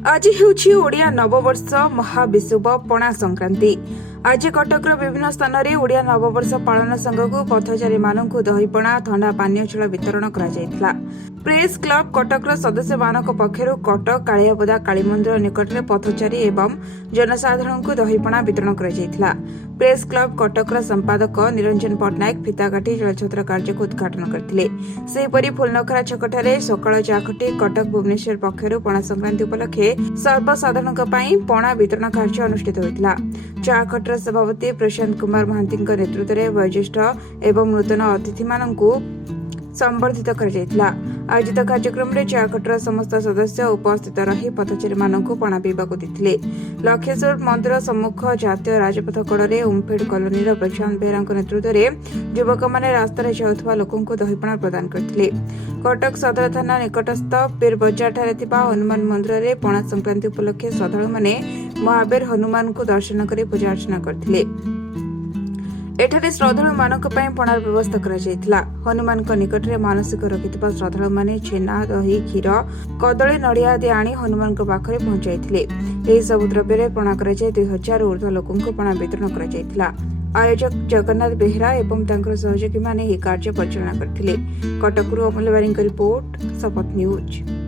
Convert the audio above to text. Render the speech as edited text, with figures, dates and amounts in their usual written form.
आज हेउछि ओडिया नववर्ष महाविषुव पणा संक्रांति। आज कटकर विभिन्न स्थान में ओडिया नववर्ष पालन संघ पथचारी मानू दहीपणा ठंडा पानीय जल वितरण करा। प्रेस क्लब कटकर सदस्य मानक पक्षरु कटक कालियाबोदा काली मंदिर निकट में पथचारी एवं जनसाधारण को दहीपणा वितरण करा। प्रेस क्लब कटकर संपादक निरंजन पट्टनायक फिताकाठी जलछत्र कार्य को उद्घाटन करते। सेहीपरि फुलनखरा छकठारे सकाळ चाखटी कटक भुवनेश्वर पक्षरु पणा संक्रांति उपलक्षे सर्वसाधारण पणा वितरण कार्य अनुष्ठित होता। चाखटर सभापति प्रशांत कुमार महांती नेतृत्व में वयोज्येष्ठ एवं नूतन अतिथि मानू संबर्धित कर आयोजित कार्यक्रम में चाखटर समस्त सदस्य उपस्थित रही पथचारी मानू पणा पीवाक देते। लक्षेश्वर मंदिर सम्मुख जातीय राजपथ कड़े उम्फेड कॉलोनी प्रशांत बेहरा नेतृत्व में युवक मैंने रास्तार जाऊा लोक दहीपणा प्रदान करते। कटक सदर थाना निकटस्थ पीर बजार हनुमान मंदिर में पणा संक्रांति उपलक्षे श्रद्धालु मैंने महावीर हनुमान को दर्शन कर पूजा अर्चना करते। एठारे श्रद्धालु मानक पणार व्यवस्था करा। हनुमान निकट में मानसिक रखिथिबा श्रद्धालु माने छेना दही क्षीर कदली नड़िया आदि आनी हनुमान पाखरे पहुंचाइथिले। एही सब द्रव्य पणा करा 2000 ऊर्ध्व लोकंको पणा वितरण करा। आयोजक जगन्नाथ बेहरा एवं तांकर सहयोगी माने ही कार्य परिचालना करथिले। कटकरू अमूल्य बारिंग रिपोर्ट शपथ न्यूज।